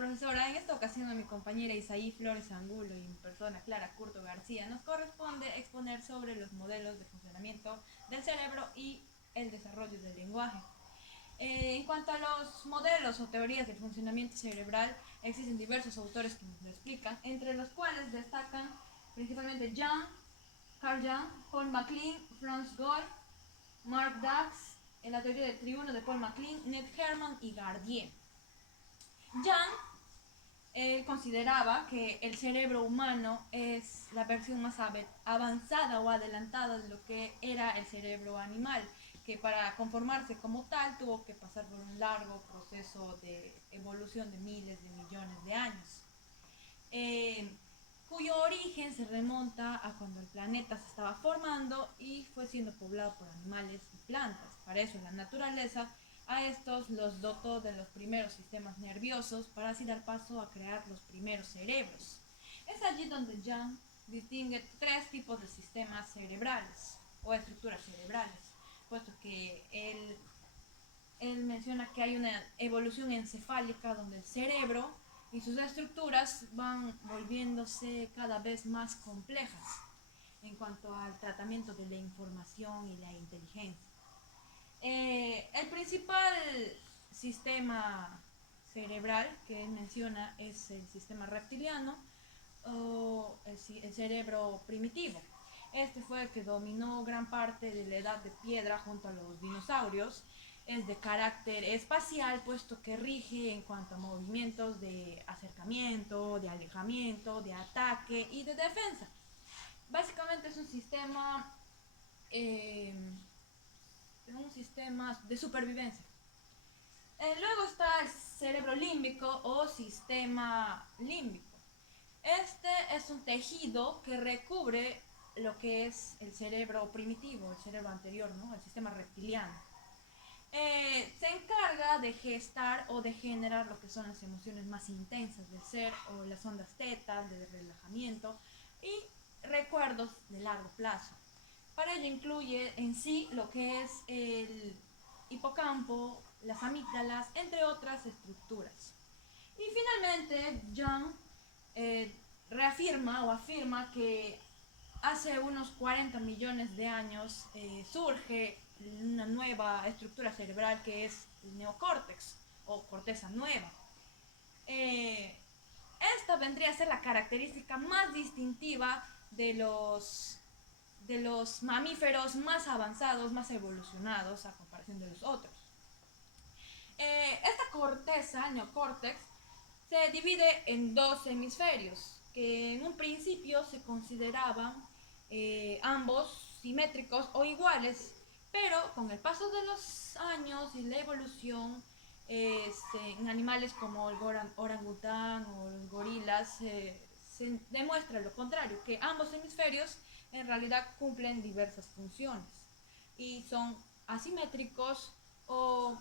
profesora, en esta ocasión a mi compañera Isaí Flores Angulo y mi persona Clara Curto García nos corresponde exponer sobre los modelos de funcionamiento del cerebro y el desarrollo del lenguaje. En cuanto a los modelos o teorías del funcionamiento cerebral, existen diversos autores que nos lo explican, entre los cuales destacan principalmente Carl Jung, Paul MacLean, Franz Gall, Mark Dax, en la teoría del tribuno de Paul MacLean, Ned Herman y Gardier. Jung consideraba que el cerebro humano es la versión más avanzada o adelantada de lo que era el cerebro animal, que para conformarse como tal tuvo que pasar por un largo proceso de evolución de miles de millones de años, cuyo origen se remonta a cuando el planeta se estaba formando y fue siendo poblado por animales y plantas. Para eso la naturaleza a estos los dotó de los primeros sistemas nerviosos para así dar paso a crear los primeros cerebros. Es allí donde Jung distingue tres tipos de sistemas cerebrales o estructuras cerebrales, puesto que él menciona que hay una evolución encefálica donde el cerebro y sus estructuras van volviéndose cada vez más complejas en cuanto al tratamiento de la información y la inteligencia. El principal sistema cerebral que él menciona es el sistema reptiliano o el cerebro primitivo. Este fue el que dominó gran parte de la edad de piedra junto a los dinosaurios. Es de carácter espacial, puesto que rige en cuanto a movimientos de acercamiento, de alejamiento, de ataque y de defensa. Básicamente es un sistema de supervivencia. Luego está el cerebro límbico o sistema límbico. Este es un tejido que recubre lo que es el cerebro primitivo, el cerebro anterior, ¿no? El sistema reptiliano. Se encarga de gestar o de generar lo que son las emociones más intensas del ser o las ondas teta, de relajamiento y recuerdos de largo plazo. Para ello incluye en sí lo que es el hipocampo, las amígdalas, entre otras estructuras. Y finalmente, Jung reafirma o afirma que hace unos 40 millones de años surge una nueva estructura cerebral que es el neocórtex o corteza nueva. Esta vendría a ser la característica más distintiva de los mamíferos más avanzados, más evolucionados a comparación de los otros. Esta corteza, el neocórtex, se divide en dos hemisferios que en un principio se consideraban ambos simétricos o iguales, pero con el paso de los años y la evolución en animales como el orangután o los gorilas se demuestra lo contrario, que ambos hemisferios en realidad cumplen diversas funciones y son asimétricos o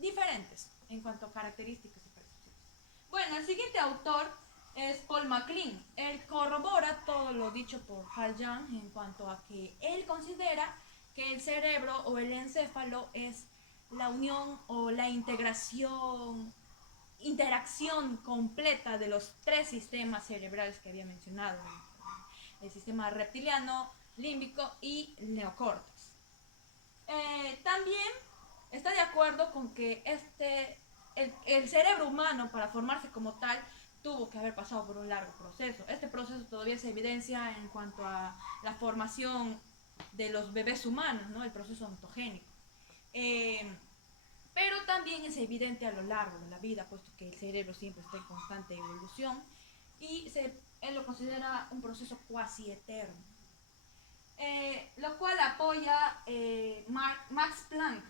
diferentes en cuanto a características y percepciones. Bueno, el siguiente autor es Paul MacLean. Él corrobora todo lo dicho por Carl Jung en cuanto a que él considera que el cerebro o el encéfalo es la unión o la interacción completa de los tres sistemas cerebrales que había mencionado: el sistema reptiliano, límbico y neocórtex. También está de acuerdo con que el cerebro humano, para formarse como tal, tuvo que haber pasado por un largo proceso. Este proceso todavía se evidencia en cuanto a la formación de los bebés humanos, ¿no? El proceso ontogénico. Pero también es evidente a lo largo de la vida, puesto que el cerebro siempre está en constante evolución y él lo considera un proceso cuasi eterno. Lo cual apoya Max Planck.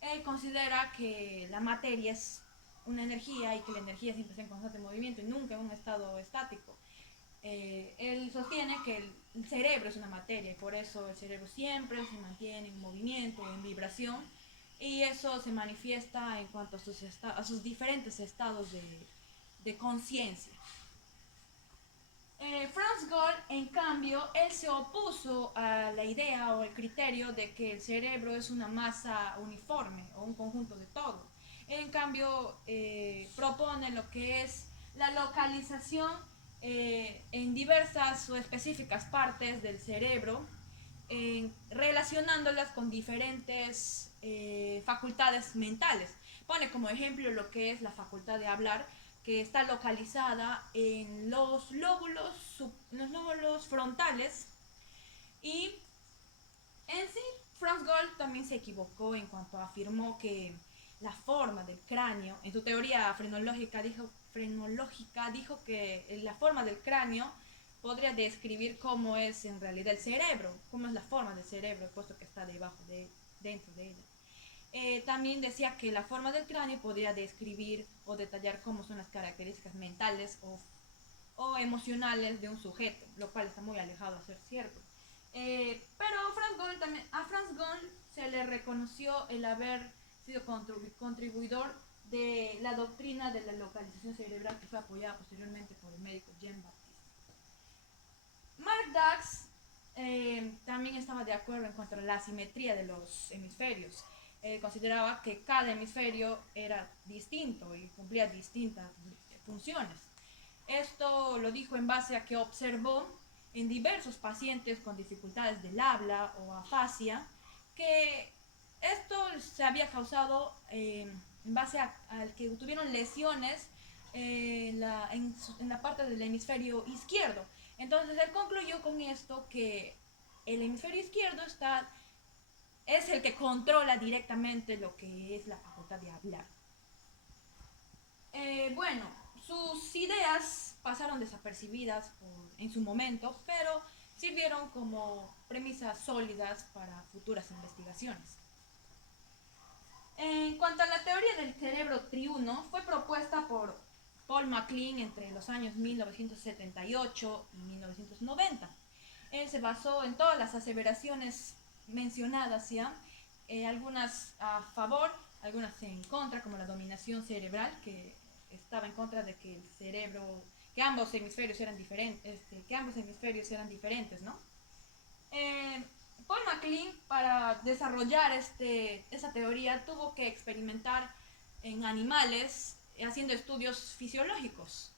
Él considera que la materia es una energía y que la energía siempre está en constante movimiento y nunca en un estado estático. Él sostiene que el cerebro es una materia y por eso el cerebro siempre se mantiene en movimiento, en vibración, y eso se manifiesta en cuanto a sus diferentes estados de conciencia. Franz Gall, en cambio, él se opuso a la idea o el criterio de que el cerebro es una masa uniforme o un conjunto de todo. En cambio, propone lo que es la localización en diversas o específicas partes del cerebro, relacionándolas con diferentes facultades mentales. Pone como ejemplo lo que es la facultad de hablar, que está localizada en los lóbulos frontales. Y en sí, Franz Gold también se equivocó en cuanto afirmó que la forma del cráneo, en su teoría frenológica dijo que la forma del cráneo podría describir cómo es en realidad el cerebro, cómo es la forma del cerebro, puesto que está dentro de ella. También decía que la forma del cráneo podría describir o detallar cómo son las características mentales o emocionales de un sujeto, lo cual está muy alejado de ser cierto. Pero a Franz Gold se le reconoció el haber sido contribuidor de la doctrina de la localización cerebral, que fue apoyada posteriormente por el médico Jean-Baptiste. Mark Dax también estaba de acuerdo en cuanto a la asimetría de los hemisferios. Consideraba que cada hemisferio era distinto y cumplía distintas funciones. Esto lo dijo en base a que observó en diversos pacientes con dificultades del habla o afasia, que esto se había causado en base a que tuvieron lesiones en la parte del hemisferio izquierdo. Entonces él concluyó con esto que el hemisferio izquierdo es el que controla directamente lo que es la facultad de hablar. Bueno, sus ideas pasaron desapercibidas en su momento, pero sirvieron como premisas sólidas para futuras investigaciones. En cuanto a la teoría del cerebro triuno, fue propuesta por Paul MacLean entre los años 1978 y 1990. Él se basó en todas las aseveraciones mencionadas, ¿ya? Algunas a favor, algunas en contra, como la dominación cerebral, que estaba en contra de que el cerebro, que ambos hemisferios eran diferentes, ¿no? Paul MacLean, para desarrollar esa teoría, tuvo que experimentar en animales haciendo estudios fisiológicos.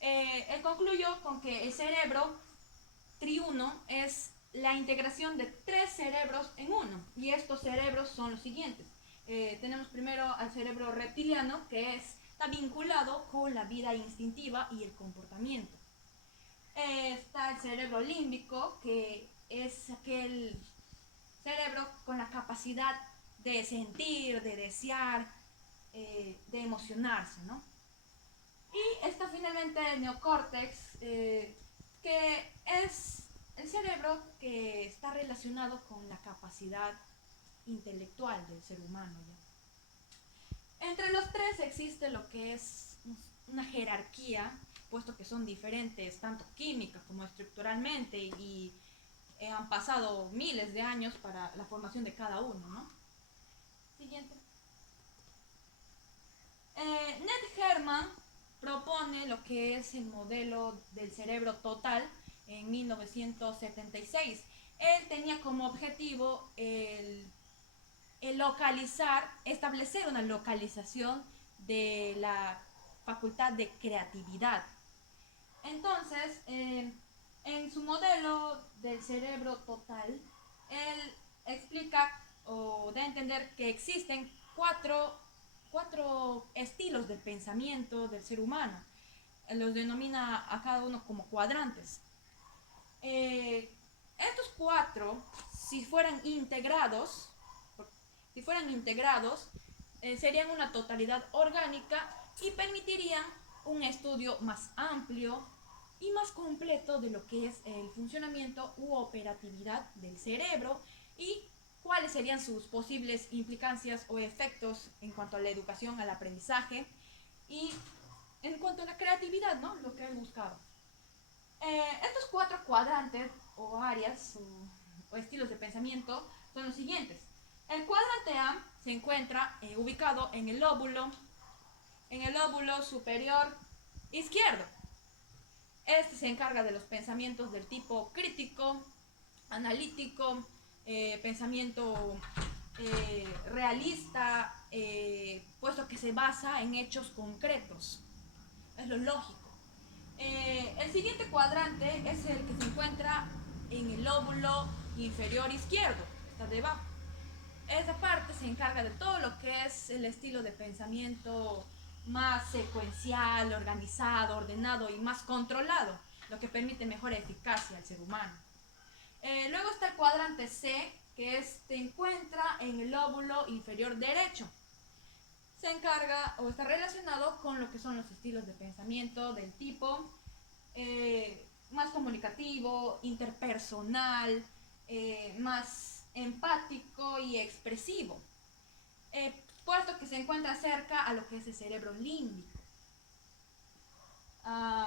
Él concluyó con que el cerebro triuno es la integración de 3 cerebros en uno, y estos cerebros son los siguientes. Tenemos primero al cerebro reptiliano, que está vinculado con la vida instintiva y el comportamiento. Está el cerebro límbico, que es aquel cerebro con la capacidad de sentir, de desear, de emocionarse, ¿no? Y está finalmente el neocórtex, que es el cerebro que está relacionado con la capacidad intelectual del ser humano, ¿ya? Entre los 3 existe lo que es una jerarquía, puesto que son diferentes tanto química como estructuralmente, y han pasado miles de años para la formación de cada uno, ¿no? Siguiente. Ned Herman propone lo que es el modelo del cerebro total en 1976. Él tenía como objetivo el establecer una localización de la facultad de creatividad. Entonces, en su modelo del cerebro total, él explica o da a entender que existen cuatro estilos de pensamiento del ser humano. Los denomina a cada uno como cuadrantes. Estos 4, si fueran integrados, serían una totalidad orgánica y permitirían un estudio más amplio y más completo de lo que es el funcionamiento u operatividad del cerebro y cuáles serían sus posibles implicancias o efectos en cuanto a la educación, al aprendizaje y en cuanto a la creatividad, ¿no? Lo que él buscaba. Estos 4 cuadrantes o áreas o estilos de pensamiento son los siguientes. El cuadrante A se encuentra ubicado en el lóbulo superior izquierdo. Este se encarga de los pensamientos del tipo crítico, analítico, pensamiento realista, puesto que se basa en hechos concretos. Es lo lógico. El siguiente cuadrante es el que se encuentra en el lóbulo inferior izquierdo, está debajo. Esta parte se encarga de todo lo que es el estilo de pensamiento más secuencial, organizado, ordenado y más controlado, lo que permite mejor eficacia al ser humano. Luego está el cuadrante C, que se encuentra en el lóbulo inferior derecho. Se encarga o está relacionado con lo que son los estilos de pensamiento del tipo más comunicativo, interpersonal, más empático y expresivo, puesto que se encuentra cerca a lo que es el cerebro límbico.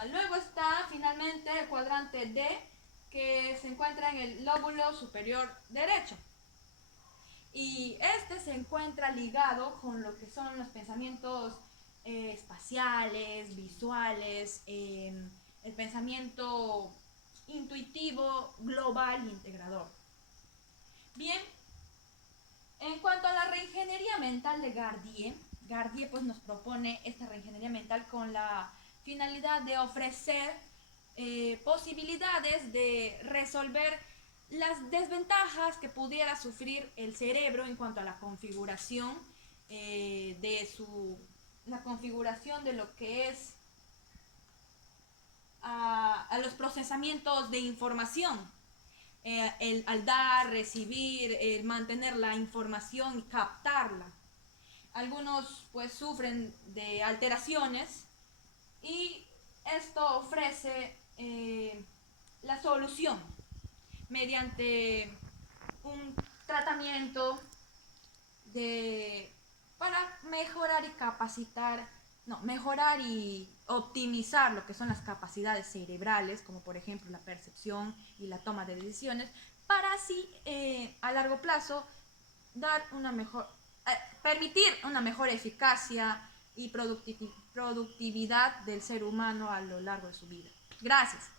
Luego está finalmente el cuadrante D, que se encuentra en el lóbulo superior derecho. Y este se encuentra ligado con lo que son los pensamientos espaciales, visuales, el pensamiento intuitivo, global e integrador. Bien, en cuanto a la reingeniería mental de Gardier pues nos propone esta reingeniería mental con la finalidad de ofrecer posibilidades de resolver las desventajas que pudiera sufrir el cerebro en cuanto a la configuración la configuración de lo que es a los procesamientos de información, al dar, recibir, mantener la información y captarla. Algunos pues sufren de alteraciones y esto ofrece la solución mediante un tratamiento para mejorar y capacitar, no, mejorar y optimizar lo que son las capacidades cerebrales, como por ejemplo la percepción y la toma de decisiones, para así a largo plazo dar una mejor, permitir una mejor eficacia y productividad del ser humano a lo largo de su vida. Gracias.